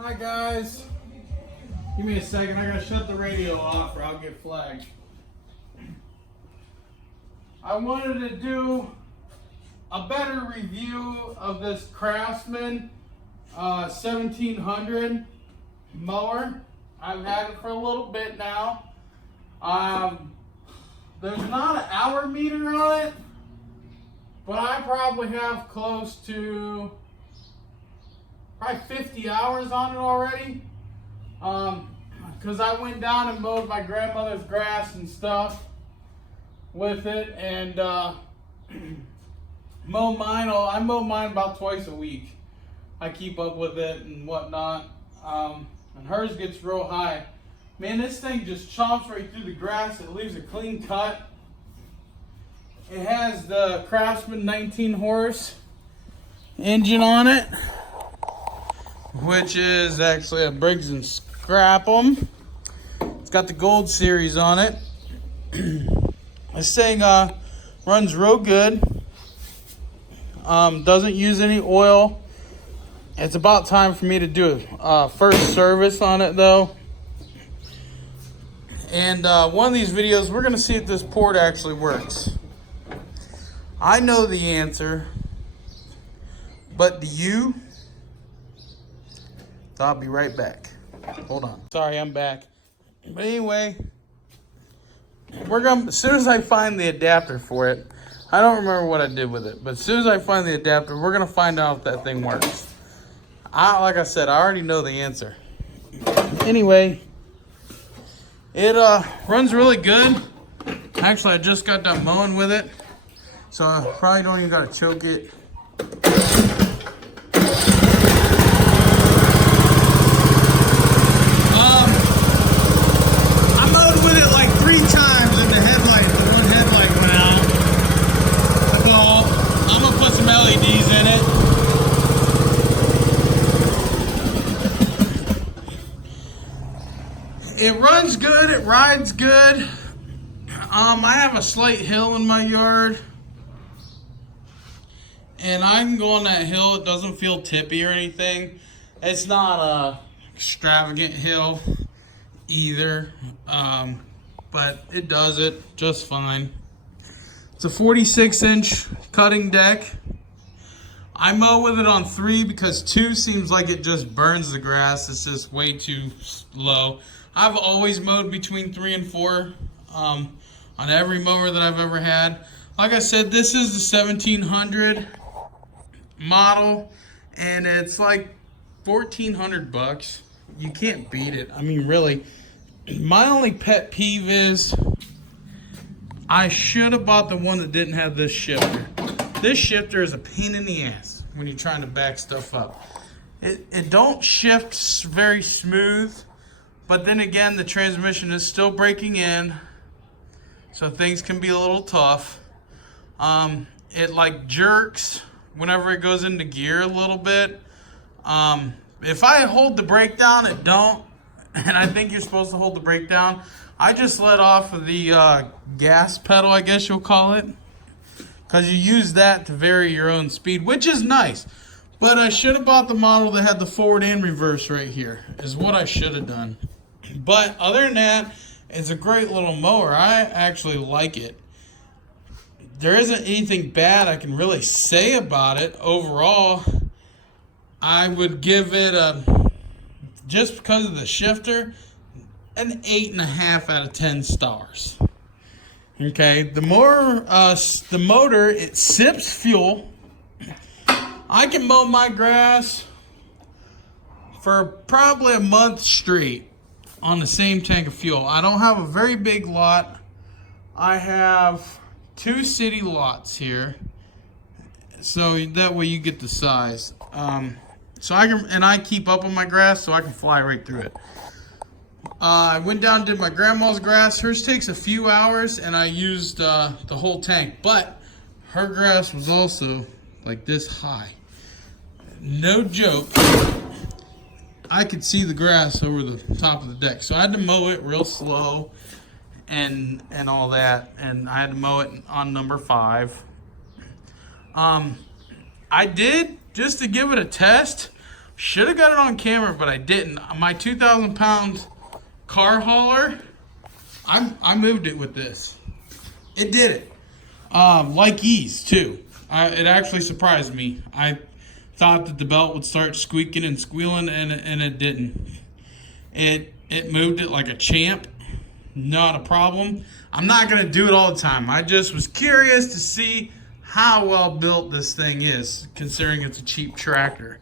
Hi guys, give me a second, I gotta shut the radio off or I'll get flagged. I wanted to do a better review of this Craftsman 1700 mower. I've had it for a little bit now. There's not an hour meter on it, but I probably have close to probably 50 hours on it already. Because I went down and mowed my grandmother's grass and stuff with it, and mow mine. I mow mine about twice a week. I keep up with it and whatnot. And hers gets real high. Man, this thing just chomps right through the grass. It leaves a clean cut. It has the Craftsman 19 horse engine on it, which is actually a Briggs and Scrap'em. It's got the Gold Series on it. This thing runs real good. Doesn't use any oil. It's about time for me to do a first service on it though. And one of these videos, we're going to see if this port actually works. I know the answer, but do you? So I'll be right back. Hold on. Sorry, I'm back. But anyway, as soon as I find the adapter for it, I don't remember what I did with it, but as soon as I find the adapter, we're going to find out if that thing works. Like I said, I already know the answer. Anyway, it runs really good. Actually, I just got done mowing with it, so I probably don't even got to choke it. I mowed with it like 3 times and the one headlight went out. So I'm going to put some LEDs in it. It runs good, it rides good. I have a slight hill in my yard, and I can go on that hill. It doesn't feel tippy or anything. It's not a extravagant hill either, but it does it just fine. It's a 46-inch cutting deck. I mow with it on 3 because 2 seems like it just burns the grass. It's just way too low. I've always mowed between 3 and 4 on every mower that I've ever had. Like I said, this is the 1700 model, and it's like $1,400. You can't beat it. I mean, really. My only pet peeve is I should have bought the one that didn't have this shifter. This shifter is a pain in the ass when you're trying to back stuff up. It don't shift very smooth. But then again, the transmission is still breaking in, so things can be a little tough. It like jerks whenever it goes into gear a little bit. If I hold the brake down, it don't, and I think you're supposed to hold the brake down. I just let off of the gas pedal, I guess you'll call it, because you use that to vary your own speed, which is nice. But I should have bought the model that had the forward and reverse right here, is what I should have done. But other than that, it's a great little mower. I actually like it. There isn't anything bad I can really say about it. Overall, I would give it just because of the shifter, an 8.5 out of 10 stars. Okay, the motor, it sips fuel. I can mow my grass for probably a month straight on the same tank of fuel. I don't have a very big lot. I have 2 city lots here, so that way you get the size. So I keep up on my grass, so I can fly right through it. I went down and did my grandma's grass. Hers takes a few hours, and I used the whole tank, but her grass was also like this high. No joke. I could see the grass over the top of the deck, so I had to mow it real slow and all that, and I had to mow it on number 5. I did, just to give it a test, Should have got it on camera, but I didn't. My 2,000 pound car hauler, I moved it with this. It did it. Like ease too. It actually surprised me. I thought that the belt would start squeaking and squealing, and it didn't. It moved it like a champ. Not a problem. I'm not gonna do it all the time. I just was curious to see how well built this thing is, considering it's a cheap tractor.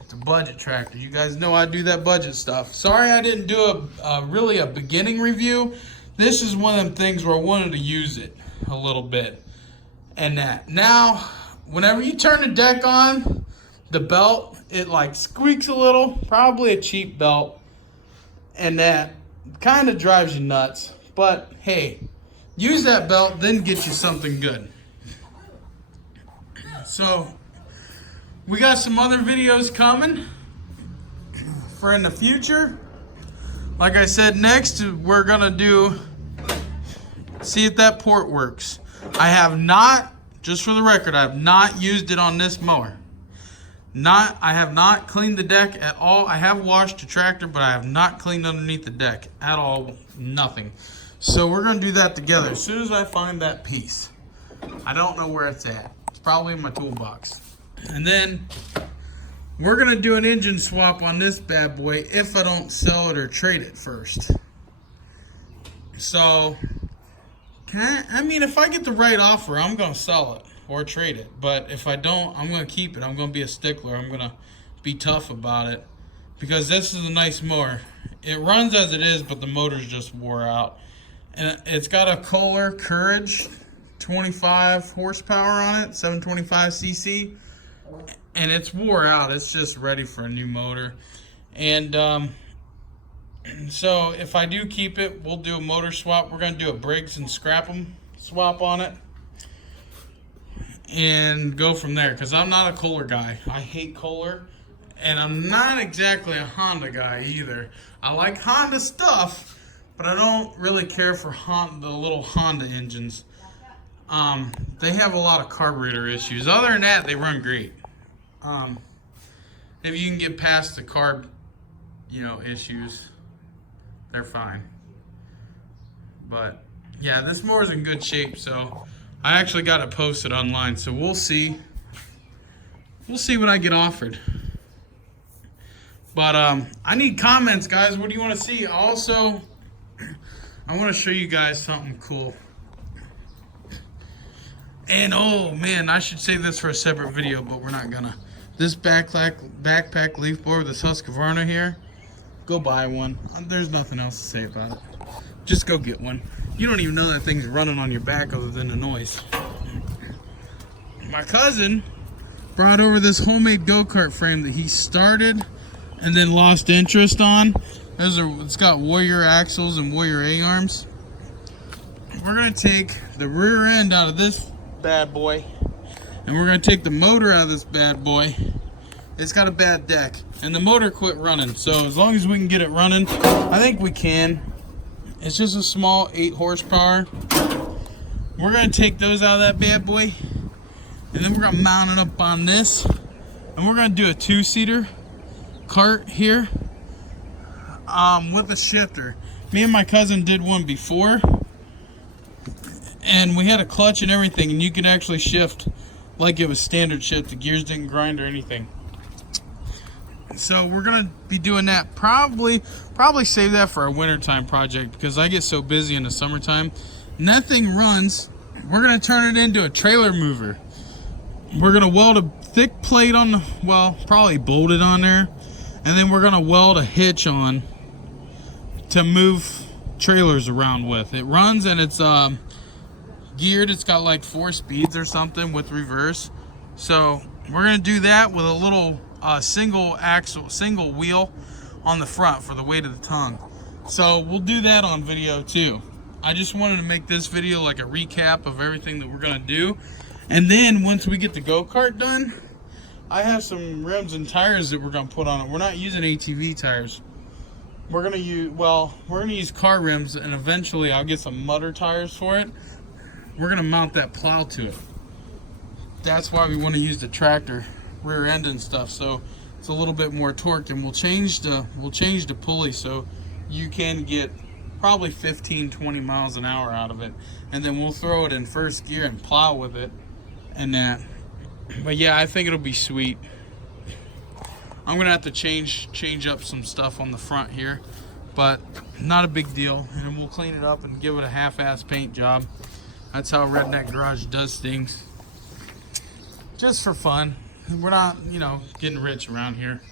It's a budget tractor. You guys know I do that budget stuff. Sorry I didn't do really a beginning review. This is one of them things where I wanted to use it a little bit. And that. Now, whenever you turn the deck on, the belt, it like squeaks a little. Probably a cheap belt. And that kind of drives you nuts. But hey, use that belt, then get you something good. So, we got some other videos coming for in the future. Like I said, next we're gonna see if that port works. I have not, just for the record, I have not used it on this mower. I have not cleaned the deck at all. I have washed the tractor, but I have not cleaned underneath the deck at all. Nothing. So we're gonna do that together as soon as I find that piece. I don't know where it's at. It's probably in my toolbox. And then we're gonna do an engine swap on this bad boy if I don't sell it or trade it first. So, I mean, if I get the right offer, I'm gonna sell it or trade it. But if I don't, I'm gonna keep it. I'm gonna be a stickler. I'm gonna be tough about it because this is a nice mower. It runs as it is, but the motor's just wore out. And it's got a Kohler Courage 25 horsepower on it, 725 cc. And it's wore out. It's just ready for a new motor. And so if I do keep it, we'll do a motor swap. We're going to do a Briggs and scrap 'em swap on it. And go from there. Because I'm not a Kohler guy. I hate Kohler. And I'm not exactly a Honda guy either. I like Honda stuff, but I don't really care for the little Honda engines. They have a lot of carburetor issues. Other than that, they run great. If you can get past the carb, issues, they're fine. But yeah, this mower's in good shape, so I actually got it posted online, so we'll see. We'll see what I get offered. But I need comments, guys. What do you want to see? Also, I want to show you guys something cool. And oh man, I should save this for a separate video, but we're not gonna. This backpack leaf blower, this Husqvarna here, go buy one. There's nothing else to say about it. Just go get one. You don't even know that thing's running on your back other than the noise. My cousin brought over this homemade go-kart frame that he started and then lost interest on. It's got Warrior axles and Warrior A-arms. We're gonna take the rear end out of this bad boy, and we're gonna take the motor out of this bad boy. It's got a bad deck, and the motor quit running. So as long as we can get it running, I think we can. It's just a small 8 horsepower. We're gonna take those out of that bad boy, and then we're gonna mount it up on this, and we're gonna do a 2-seater cart here with a shifter. Me and my cousin did one before, and we had a clutch and everything, and you could actually shift like it was standard shift. The gears didn't grind or anything. So we're gonna be doing that. Probably save that for our wintertime project because I get so busy in the summertime. And that thing runs. We're gonna turn it into a trailer mover. We're gonna weld a thick plate on the, well, probably bolt it on there, and then we're gonna weld a hitch on to move trailers around with. It runs and it's geared. It's got like 4 speeds or something with reverse. So we're gonna do that with a little single wheel on the front for the weight of the tongue. So we'll do that on video too. I just wanted to make this video like a recap of everything that we're gonna do. And then once we get the go-kart done, I have some rims and tires that we're gonna put on it. We're not using ATV tires. We're gonna use car rims, and eventually I'll get some mudder tires for it. We're gonna mount that plow to it. That's why we want to use the tractor rear end and stuff, so it's a little bit more torque, and we'll change the pulley so you can get probably 15-20 miles an hour out of it, and then we'll throw it in first gear and plow with it and that. But yeah, I think it'll be sweet. I'm gonna have to change up some stuff on the front here, but not a big deal, and we'll clean it up and give it a half-ass paint job. That's how Redneck Garage does things, just for fun. We're not, you know, getting rich around here.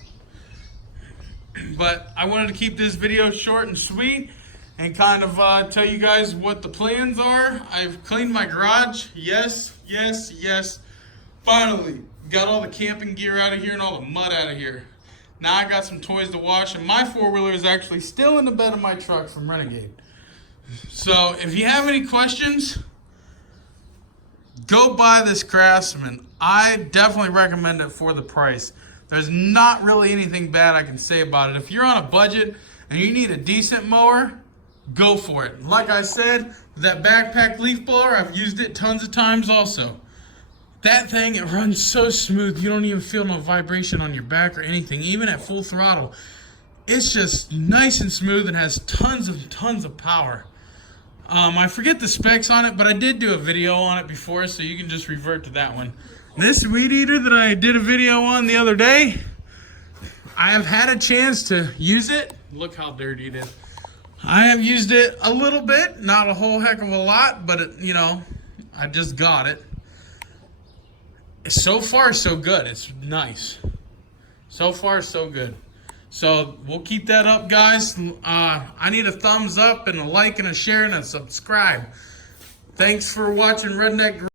But I wanted to keep this video short and sweet and kind of tell you guys what the plans are. I've cleaned my garage. Yes. Finally got all the camping gear out of here and all the mud out of here. Now I got some toys to wash, and my four-wheeler is actually still in the bed of my truck from Renegade. So if you have any questions, go buy this Craftsman. I definitely recommend it for the price. There's not really anything bad I can say about it. If you're on a budget and you need a decent mower, go for it. Like I said, that backpack leaf blower, I've used it tons of times also. That thing, it runs so smooth, you don't even feel no vibration on your back or anything, even at full throttle. It's just nice and smooth and has tons of power. I forget the specs on it, but I did do a video on it before, so you can just revert to that one. This weed eater that I did a video on the other day, I have had a chance to use it. Look how dirty it is. I have used it a little bit, not a whole heck of a lot, but it, you know, I just got it. So far, so good. It's nice. So far, so good. So we'll keep that up, guys. I need a thumbs up and a like and a share and a subscribe. Thanks for watching Redneck.